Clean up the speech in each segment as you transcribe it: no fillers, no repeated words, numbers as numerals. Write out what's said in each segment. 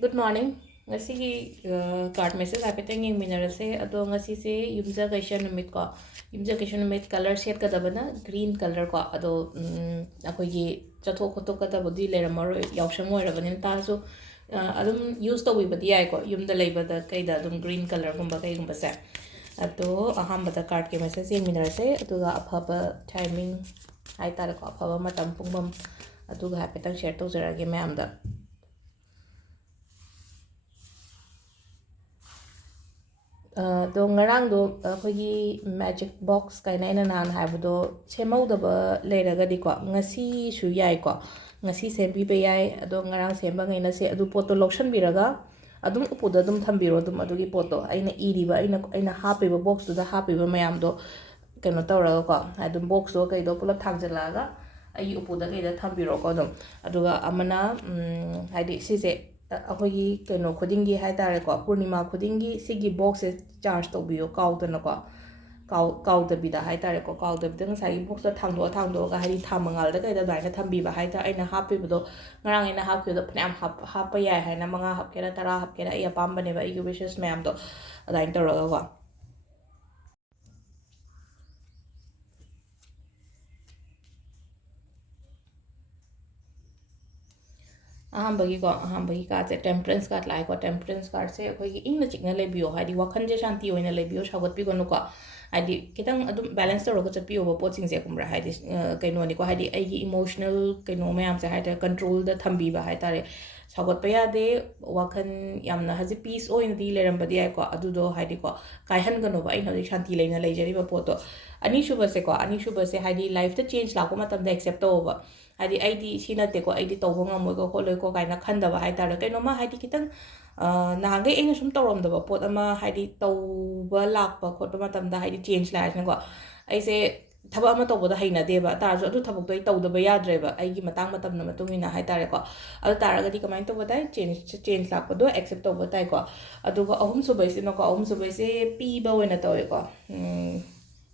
Good morning. Ngasigi card message happening in minerals ado ngasi se yumjagation numit ko yumjagation numit color setkadaba na green color ko ado akoigi chathok khotok kata bodi leramaro yawsham oirabani ta so adum use to wibadi ai ko yumda leibada kaida adum green color gumba kai gumba se ado ahambada card ke message in minerals aduga afaba timing hai tar ko afaba matam pungfam aduga hapetang share to jarage ma'am da do ngarang do khoi magic box kai na nan ha do chemau da ba lera ga di ko ngasi su yai ko ngasi sem bi be yai ado ngarang sem ba ngai na se adu poto lotion bi raga adum upu da dum thambiro dum adu gi poto aina iri ba aina happy ba box do da happy ba mayam do keno tawra ko adum box do kai do pulap thangjala ga ai upu da kai da thambiro ko dum aduga amana haidi sise अखोगी कनो खुदिंगी हाय तारे को पूर्णिमा खुदिंगी सिगी box से charge तो बियो काउदन को काउदबिदा हाय तारे को काउदबिदा ngसाई box दा थांदो गा हाई थामंगाल दा कइदा दाइना थंबीबा हाय ता आइना हापिबदो ngarang ina hapkido pnam hapa yai haina manga hapkera tara hapkera iya pambane ba igi wishes ma'am do adain toroga ko अहम का से टेम्परेंस कार्ड लाइको टेम्परेंस कार्ड से अखोई इंग चिकना लेबियो हाइदी वखन जे शांति होइना लेबियो सागतपि गनो को हाइदी कितंग अदुम बैलेंस तौरगा चटपियो बो पोचिंग से कुमरा हाइदी कैनो नि को हाइदी आइगी इमोशनल कैनो मैम से हाइदा कंट्रोल द थंबीबा हाइतारे सागत यादे वखन यामना हजि पीस ओइन दी लेरंबदी आइ को अदुदो हाइदी को काइहन गनो बा इन हजि शांति लेना लेजरिबा पोतो अनिशुबा से हाइदी लाइफ द चेंज लाको मतम द एक्सेप्ट तोबा हाइदी आइदी सी नतेको आइदी तौबो ngमोइको खोलोइको काइना खंदबा हाइतारे कैनोमा हाइदी कितंग नागे एना सुम तौरमदबा पोत अमा हाइदी तौबा लाकपा खोटो मतमदा हाइदी चेंज लाइसनको आइसे थबक अमा तौबदा हैनदेबा तारजु अदु थबकतो आई तौदबा याद्रेबा आइगी मतंग मतमना मतुंगिना हाइतारेको अदु तारगदी कमाइन तौबदा चेंज लाकपदो एक्सेप्ट तौबा ताइको अदुगा अहुम सुबैसिनको अहुम सुबैसे पीबा ओइना तौएको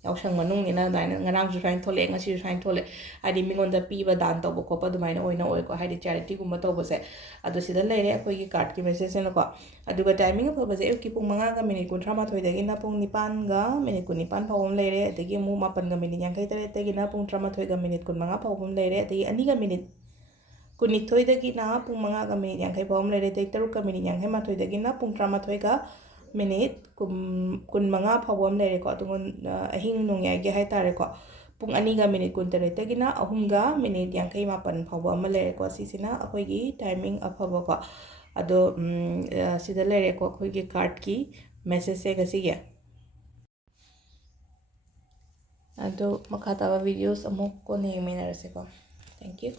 यावसंग मनुंगिना दाइना ngarang ju trying thole ngasi ju trying thole adi mingon da piba dan to ko pa dumaina oina oi ko haidi charity gumba to bose adu sida leire akoi gi card ki message na ko adu ga timing of bose ki pung manga ga minute kun thama thoi dagi na pung nipan ga minute kun nipan phawom leire adagi mu mapan ga minute yang kai tare tagi na pung thama thoi ga minute kun manga phawom leire adagi ani ga minute kun ni thoi dagi na pung manga ga minute yang kai phawom leire dai taru ga minute yang kai ma thoi dagi na pung thama thoi ga minute kun manga phawom leire ko tungon ahing nongyai ge hai tare ko pung ani ga minute kun tare tagina ahum ga minute yang kai mapan phawom ma leire ko sisina akoi gi timing afaba ko ado sida leire ko akoi gi card ki message se ga sige ado makata ba videos amok ko ne minarase ko thank you